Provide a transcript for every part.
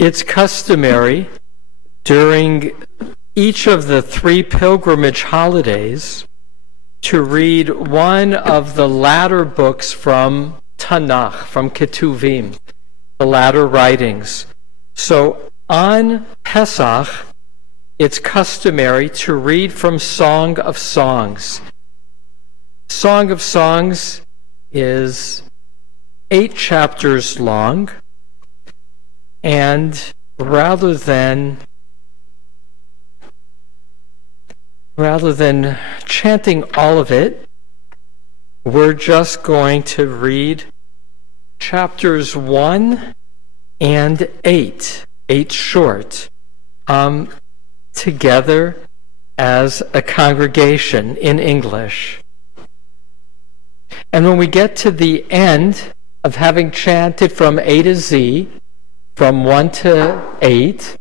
It's customary during each of the 3 pilgrimage holidays to read one of the latter books from Tanakh, from Ketuvim, the latter writings. So on Pesach, it's customary to read from Song of Songs. Song of Songs is 8 chapters long, and rather than chanting all of it, we're just going to read chapters 1 and 8 short, together as a congregation in English. And when we get to the end of having chanted from A to Z, from 1 to 8,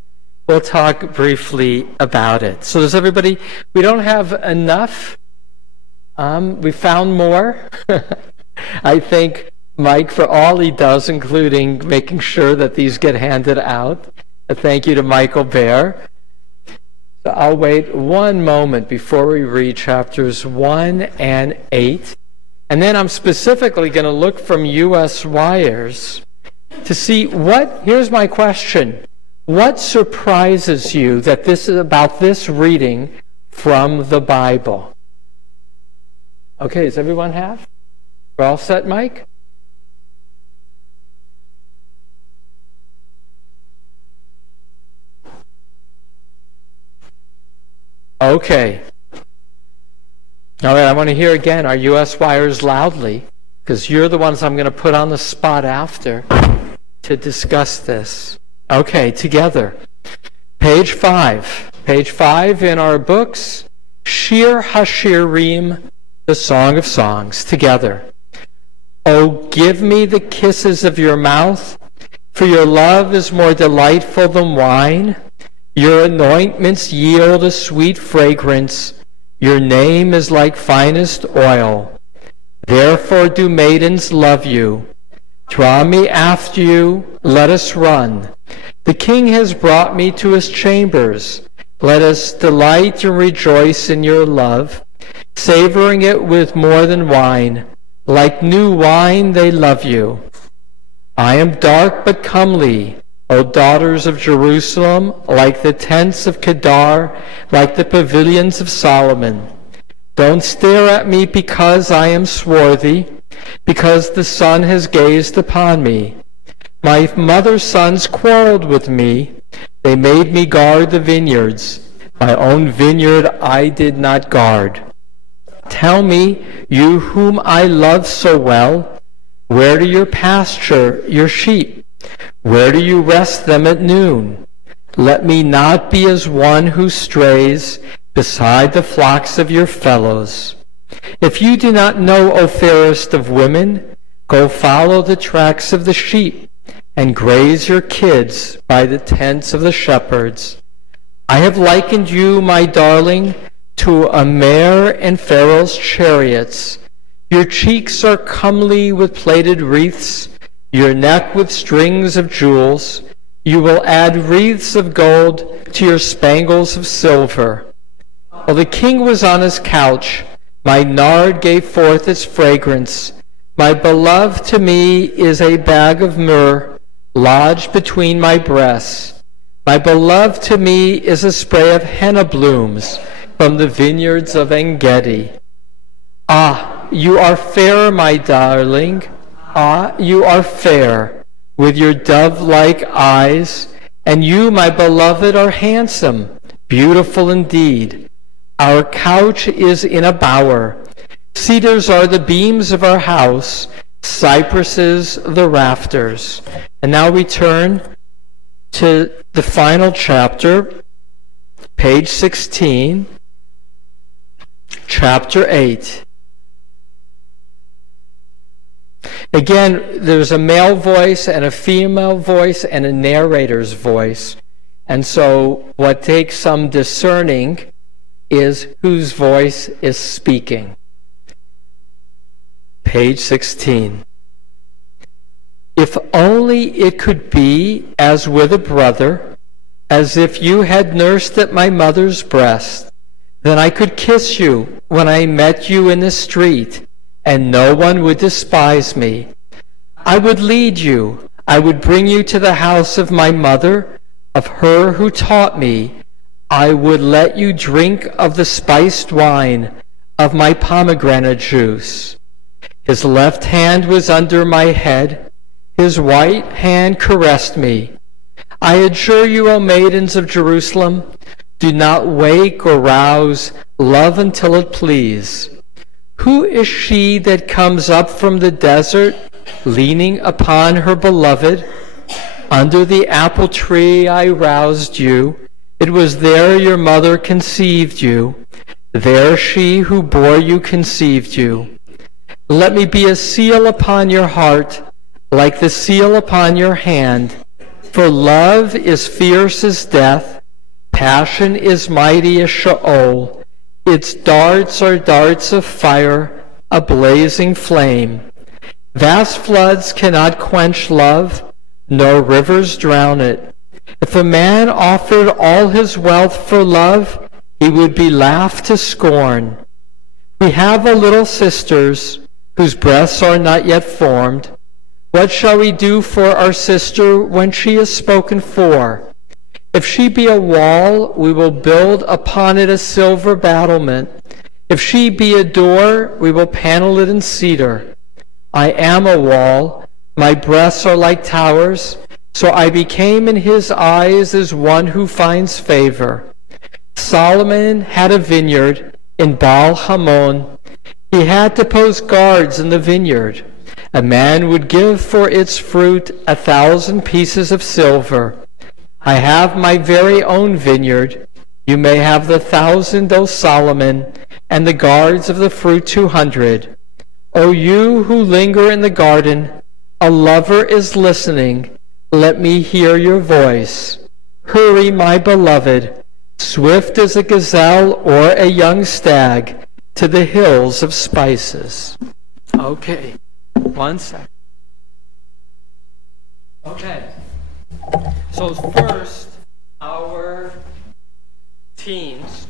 we'll talk briefly about it. So does everybody, we don't have enough. We found more. I think Mike, for all he does, including making sure that these get handed out. A thank you to Michael Bear. So I'll wait one moment before we read chapters 1 and 8. And then I'm specifically going to look from U.S. Wires to see here's my question. What surprises you that this is about this reading from the Bible? Okay, does everyone have? We're all set, Mike? Okay. All right, I want to hear again our U.S. Wires loudly, because you're the ones I'm going to put on the spot after to discuss this. Okay, together. Page 5. Page 5 in our books, Shir HaShirim, the Song of Songs, together. Oh, give me the kisses of your mouth, for your love is more delightful than wine. Your anointments yield a sweet fragrance. Your name is like finest oil. Therefore do maidens love you. Draw me after you, let us run. The king has brought me to his chambers. Let us delight and rejoice in your love, savoring it with more than wine. Like new wine they love you. I am dark but comely, O daughters of Jerusalem, like the tents of Kedar, like the pavilions of Solomon. Don't stare at me because I am swarthy, because the sun has gazed upon me. My mother's sons quarreled with me. They made me guard the vineyards. My own vineyard I did not guard. Tell me, you whom I love so well, where do you pasture your sheep? Where do you rest them at noon? Let me not be as one who strays beside the flocks of your fellows. If you do not know, O fairest of women, go follow the tracks of the sheep and graze your kids by the tents of the shepherds. I have likened you, my darling, to a mare and Pharaoh's chariots. Your cheeks are comely with plaited wreaths, your neck with strings of jewels. You will add wreaths of gold to your spangles of silver. While the king was on his couch, my nard gave forth its fragrance. My beloved to me is a bag of myrrh lodged between my breasts. My beloved to me is a spray of henna blooms from the vineyards of En-Gedi. Ah, you are fair, my darling. Ah, you are fair, with your dove-like eyes, and you, my beloved, are handsome, beautiful indeed. Our couch is in a bower. Cedars are the beams of our house, cypresses the rafters. And now we turn to the final chapter, page 16, chapter 8. Again, there's a male voice and a female voice and a narrator's voice. And so what takes some discerning is whose voice is speaking. Page 16. If only it could be as with a brother, as if you had nursed at my mother's breast. Then I could kiss you when I met you in the street, and no one would despise me. I would lead you. I would bring you to the house of my mother, of her who taught me. I would let you drink of the spiced wine, of my pomegranate juice. His left hand was under my head. His right hand caressed me. I adjure you, O maidens of Jerusalem, do not wake or rouse, love until it please. Who is she that comes up from the desert, leaning upon her beloved? Under the apple tree I roused you. It was there your mother conceived you. There she who bore you conceived you. Let me be a seal upon your heart, like the seal upon your hand. For love is fierce as death, passion is mighty as Sheol. Its darts are darts of fire, a blazing flame. Vast floods cannot quench love, nor rivers drown it. If a man offered all his wealth for love, he would be laughed to scorn. We have a little sisters, whose breasts are not yet formed. What shall we do for our sister when she is spoken for? If she be a wall, we will build upon it a silver battlement. If she be a door, we will panel it in cedar. I am a wall, my breasts are like towers, so I became in his eyes as one who finds favor. Solomon had a vineyard in Baal Hamon. He had to post guards in the vineyard. A man would give for its fruit 1,000 pieces of silver. I have my very own vineyard. You may have the 1,000, O Solomon, and the guards of the fruit 200. O you who linger in the garden, a lover is listening. Let me hear your voice. Hurry, my beloved, swift as a gazelle or a young stag, to the hills of spices. Okay, 1 second. Okay, so first, our teens.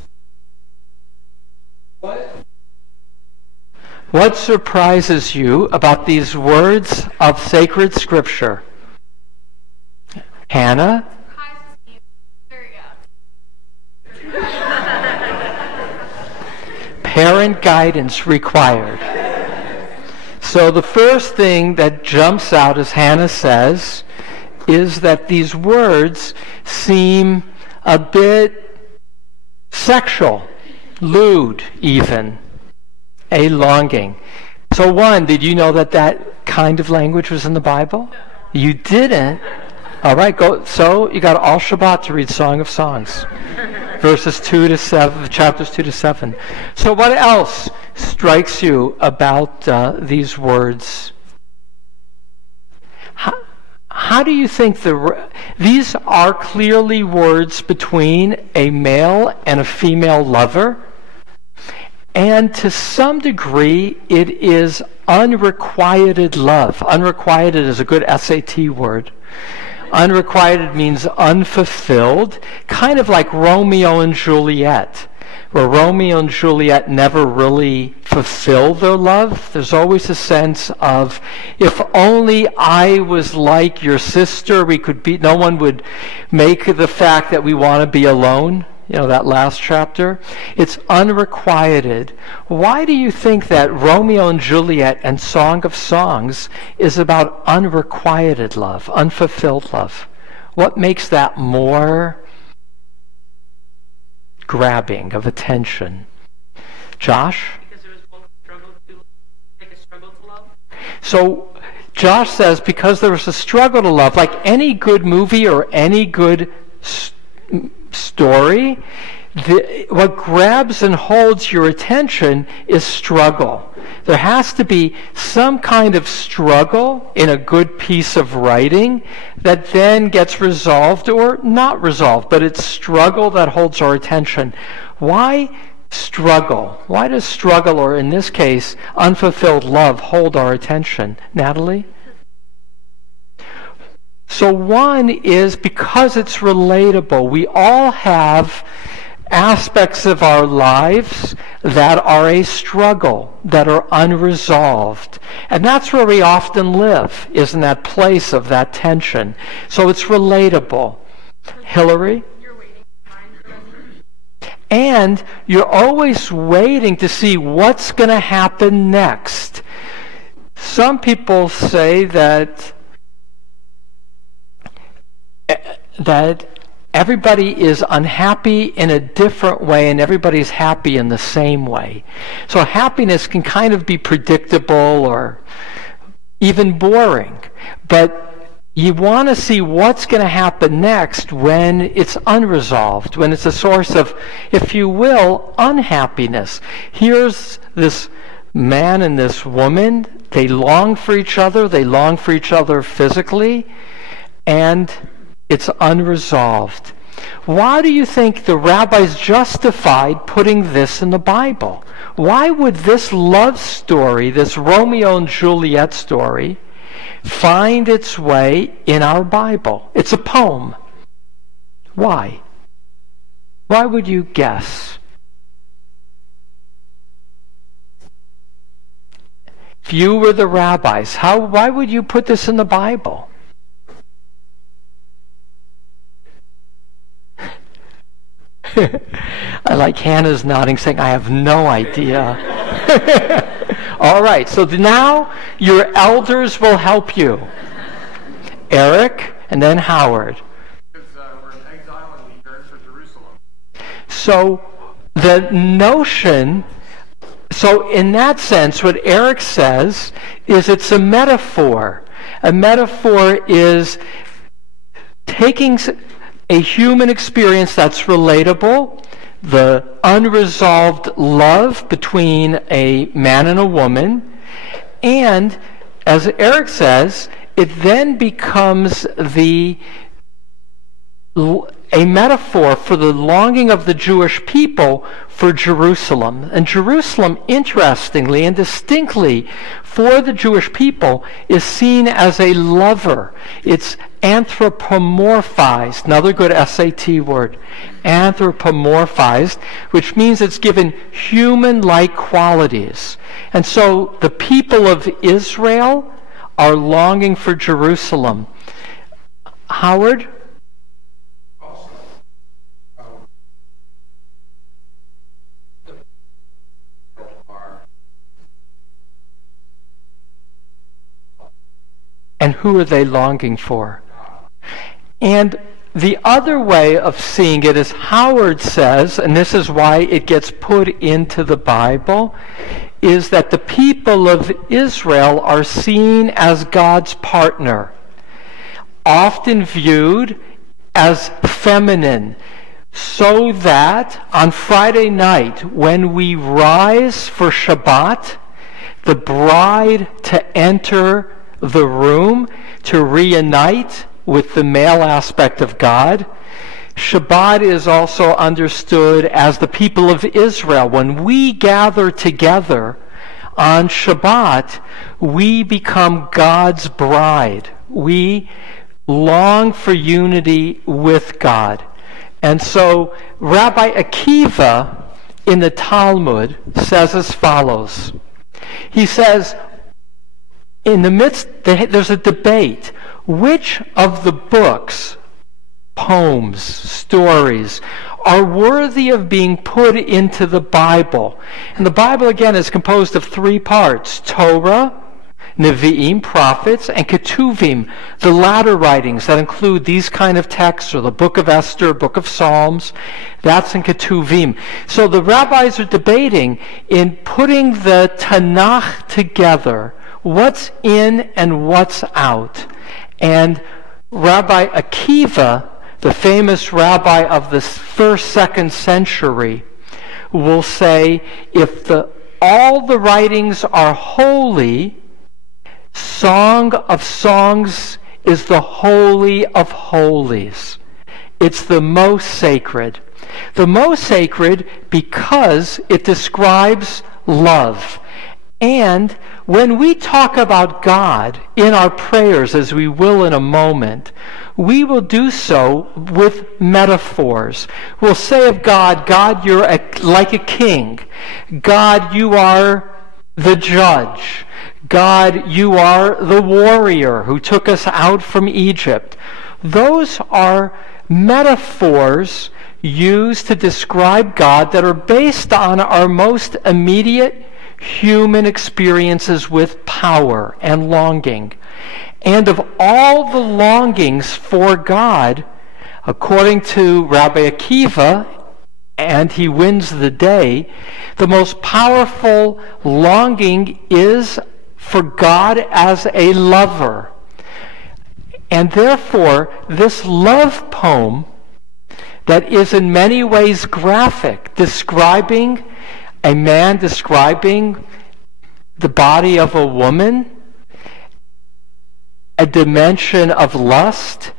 What surprises you about these words of sacred scripture? Hannah? Parent guidance required. So the first thing that jumps out, as Hannah says, is that these words seem a bit sexual, lewd even, a longing. So one, did you know that that kind of language was in the Bible? No. You didn't? All right, go. So you got all Shabbat to read Song of Songs, verses 2 to 7, chapters 2 to 7. So what else strikes you about these words? How do you think these are clearly words between a male and a female lover? And to some degree, it is unrequited love. Unrequited is a good SAT word. Unrequited means unfulfilled, kind of like Romeo and Juliet, where Romeo and Juliet never really fulfill their love. There's always a sense of, if only I was like your sister, we could be, no one would make the fact that we want to be alone. You know, that last chapter. It's unrequited. Why do you think that Romeo and Juliet and Song of Songs is about unrequited love, unfulfilled love? What makes that more grabbing of attention? Josh? Because there was both a struggle to love. So Josh says because there was a struggle to love, like any good movie or any good story, what grabs and holds your attention is struggle. There has to be some kind of struggle in a good piece of writing that then gets resolved or not resolved, but it's struggle that holds our attention. Why struggle? Why does struggle, or in this case, unfulfilled love, hold our attention? Natalie? So one is because it's relatable. We all have aspects of our lives that are a struggle, that are unresolved. And that's where we often live, is in that place of that tension. So it's relatable. Hillary? You're waiting to find the resolution. And you're always waiting to see what's going to happen next. Some people say that everybody is unhappy in a different way and everybody's happy in the same way. So happiness can kind of be predictable or even boring. But you want to see what's going to happen next when it's unresolved, when it's a source of, if you will, unhappiness. Here's this man and this woman. They long for each other. They long for each other physically. And it's unresolved. Why do you think the rabbis justified putting this in the Bible? Why would this love story, this Romeo and Juliet story, find its way in our Bible? It's a poem. Why? Why would you guess? If you were the rabbis, why would you put this in the Bible? I like Hannah's nodding, saying, I have no idea. All right, so now your elders will help you. Eric, and then Howard. Because we're in exile and we yearn for Jerusalem. So the notion, so in that sense, what Eric says is it's a metaphor. A metaphor is taking a human experience that's relatable, the unresolved love between a man and a woman, and, as Eric says, it then becomes a metaphor for the longing of the Jewish people for Jerusalem. And Jerusalem, interestingly and distinctly for the Jewish people, is seen as a lover. It's anthropomorphized, another good SAT word, anthropomorphized, which means it's given human-like qualities. And so the people of Israel are longing for Jerusalem. Howard? And who are they longing for? And the other way of seeing it is Howard says, and this is why it gets put into the Bible, is that the people of Israel are seen as God's partner, often viewed as feminine, so that on Friday night, when we rise for Shabbat, the bride to enter the room to reunite with the male aspect of God. Shabbat is also understood as the people of Israel. When we gather together on Shabbat, we become God's bride. We long for unity with God. And so Rabbi Akiva in the Talmud says as follows. He says, in the midst, there's a debate. Which of the books, poems, stories, are worthy of being put into the Bible? And the Bible, again, is composed of three parts: Torah, Nevi'im, prophets, and Ketuvim, the latter writings that include these kind of texts, or the book of Esther, book of Psalms. That's in Ketuvim. So the rabbis are debating in putting the Tanakh together, what's in and what's out. And Rabbi Akiva, the famous rabbi of the first, second century, will say, if all the writings are holy, Song of Songs is the holy of holies. It's the most sacred. The most sacred because it describes love. And when we talk about God in our prayers, as we will in a moment, we will do so with metaphors. We'll say of God, God, you're like a king. God, you are the judge. God, you are the warrior who took us out from Egypt. Those are metaphors used to describe God that are based on our most immediate human experiences with power and longing. And of all the longings for God, according to Rabbi Akiva, and he wins the day, the most powerful longing is for God as a lover. And therefore, this love poem that is in many ways graphic, describing a man describing the body of a woman, a dimension of lust,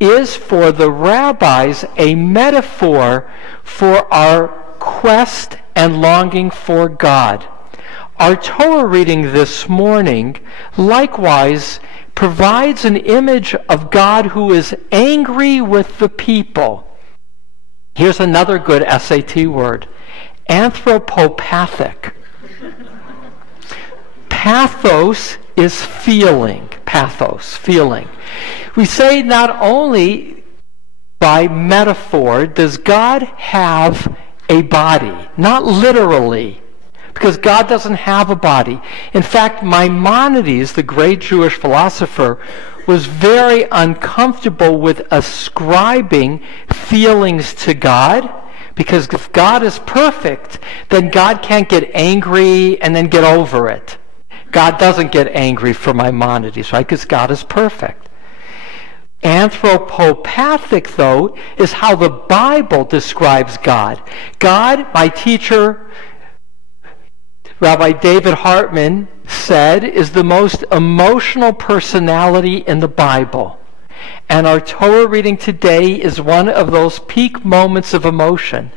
is for the rabbis a metaphor for our quest and longing for God. Our Torah reading this morning likewise provides an image of God who is angry with the people. Here's another good SAT word: anthropopathic. Pathos is feeling. Pathos, feeling. We say not only by metaphor does God have a body, not literally, because God doesn't have a body. In fact, Maimonides, the great Jewish philosopher, was very uncomfortable with ascribing feelings to God, because if God is perfect, then God can't get angry and then get over it. God doesn't get angry for Maimonides, right? Because God is perfect. Anthropopathic, though, is how the Bible describes God. God, my teacher, Rabbi David Hartman, said, is the most emotional personality in the Bible. And our Torah reading today is one of those peak moments of emotion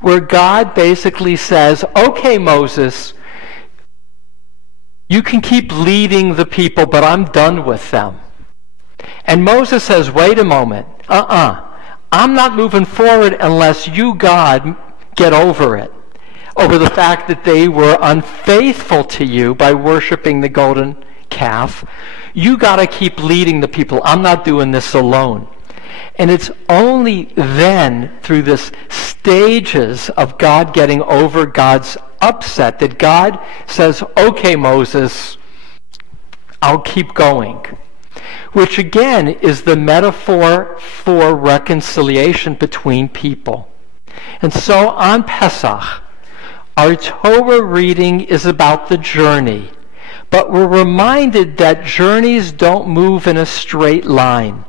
where God basically says, okay, Moses, you can keep leading the people, but I'm done with them. And Moses says, wait a moment, I'm not moving forward unless you, God, get over it, over the fact that they were unfaithful to you by worshiping the golden calf. You got to keep leading the people. I'm not doing this alone. And it's only then, through this stages of God getting over God's upset, that God says, okay, Moses, I'll keep going. Which again is the metaphor for reconciliation between people. And so on Pesach, our Torah reading is about the journey. But we're reminded that journeys don't move in a straight line.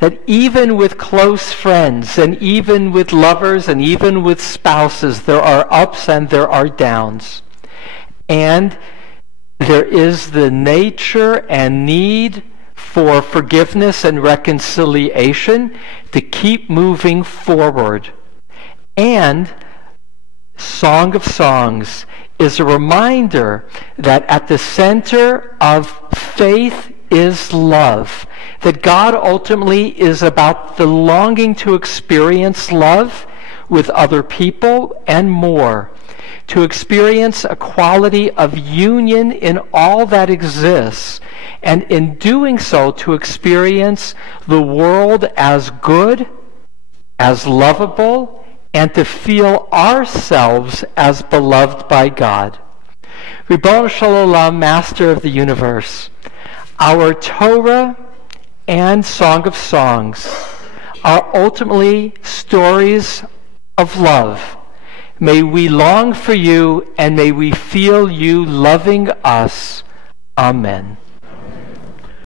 That even with close friends, and even with lovers, and even with spouses, there are ups and there are downs. And there is the nature and need for forgiveness and reconciliation to keep moving forward. And Song of Songs is a reminder that at the center of faith is love. That God ultimately is about the longing to experience love with other people and more. To experience a quality of union in all that exists. And in doing so, to experience the world as good, as lovable, and to feel ourselves as beloved by God. Ribono Shel Olam, Master of the Universe, our Torah and Song of Songs are ultimately stories of love. May we long for you, and may we feel you loving us. Amen.